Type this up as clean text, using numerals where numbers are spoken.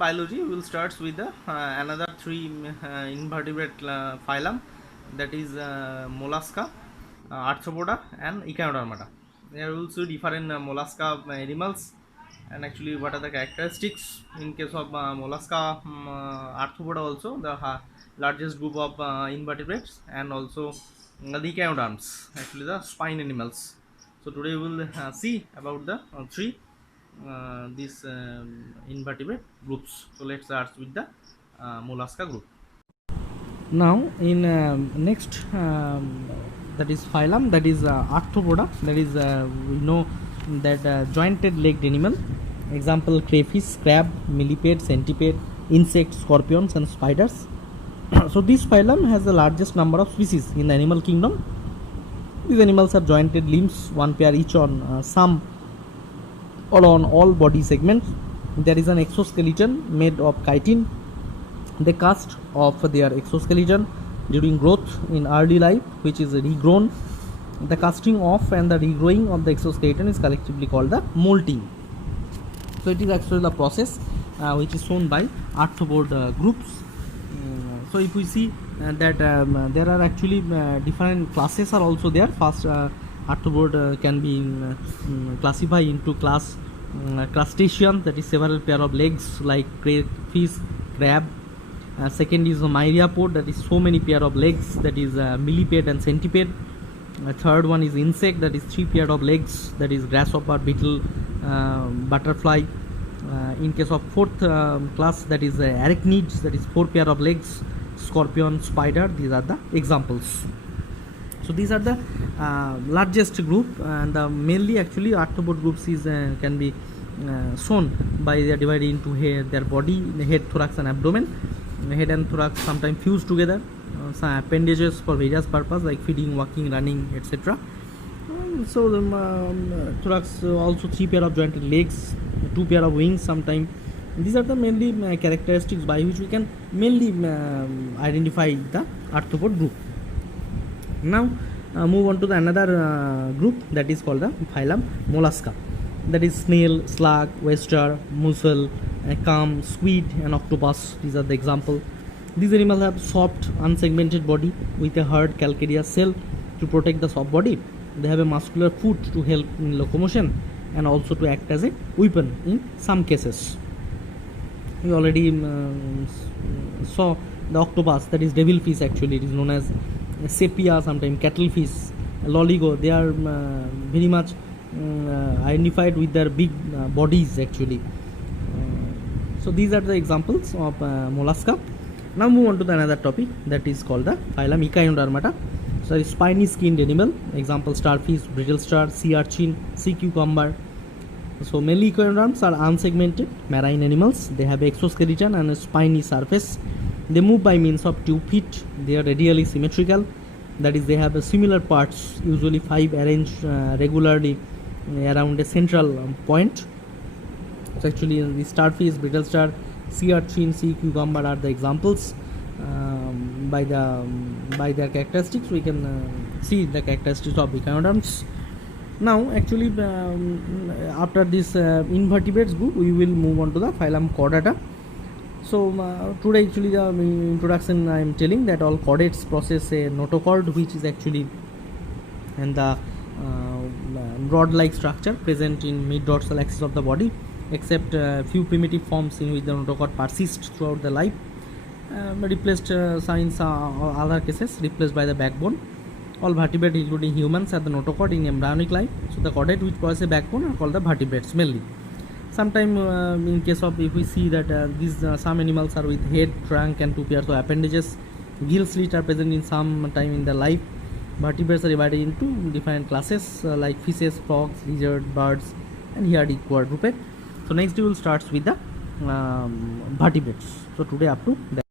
biology, we will start with the another three invertebrate phylum, that is mollusca, arthropoda, and echinodermata. There will see different mollusca animals, and actually what are the characteristics in case of mollusca, arthropoda also the largest group of invertebrates, and also the echinoderms, actually the spine animals. So today we will see about the three these invertebrate groups. So let's start with the mollusca group. Now in next that is phylum, that is arthropoda, that is we know that jointed legged animal. Example: crayfish, crab, millipede, centipede, insects, scorpions, and spiders. So this phylum has the largest number of species in the animal kingdom. These animals have jointed limbs, one pair each on some or on all body segments. There is an exoskeleton made of chitin. They cast off their exoskeleton during growth in early life, which is regrown. The casting off and the regrowing of the exoskeleton is collectively called the molting. So it is actually the process which is shown by arthropod groups. So if we see that there are actually different classes are also there. First, arthropod can be classified into class crustacean, that is several pair of legs like crayfish, crab. Second is myriapod, that is so many pair of legs, that is millipede and centipede. Third one is insect, that is three pair of legs, that is grasshopper, beetle, butterfly. In case of fourth class, that is arachnids, that is four pair of legs, scorpion, spider. These are the examples. So these are the largest group, and mainly actually arthropod groups is can be shown by they are divided into their body, head, thorax, and abdomen. Head and thorax sometimes fused together. Some appendages for various purpose like feeding, walking, running, etc. So the thorax also three pair of jointed legs, two pair of wings sometimes. These are the mainly characteristics by which we can mainly identify the arthropod group. Now move on to the another group, that is called the phylum mollusca, that is snail, slug, oyster, mussel, clam, squid, and octopus. These are the example. These animals have soft unsegmented body with a hard calcareous shell to protect the soft body. They have a muscular foot to help in locomotion and also to act as a weapon in some cases. We already saw the octopus, that is devilfish, actually it is known as sepia, sometimes cuttlefish, loligo. They are very much identified with their big bodies actually. So these are the examples of mollusca. Now move on to the another topic, that is called the phylum echinodermata. So a spiny skinned animal. Example: starfish, brittle star, sea urchin, sea cucumber. So mainly echinoderms are unsegmented marine animals. They have exoskeleton and a spiny surface. They move by means of 2 feet. They are radially symmetrical, that is they have a similar parts, usually 5 arranged regularly around a central point. So actually the starfish, brittle star, sea urchin, sea cucumber are the examples. By their characteristics we can see the characteristics of echinoderms. Now actually after this invertebrates group, we will move on to the phylum chordata. So today actually the introduction I am telling that all chordates possess a notochord, which is actually and the rod-like structure present in mid-dorsal axis of the body, except few primitive forms in which the notochord persists throughout the life, replaced in other cases replaced by the backbone. All vertebrates including humans have the notochord in embryonic life. So the chordate which possess a backbone are called the vertebrates mainly. Sometime in case of, if we see that these some animals are with head, trunk, and 2 pairs of appendages. Gill slits are present in some time in their life. Vertebrates are divided into different classes like fishes, frogs, lizards, birds, and here the quadruped. So next we will start with the vertebrates. So today up to that.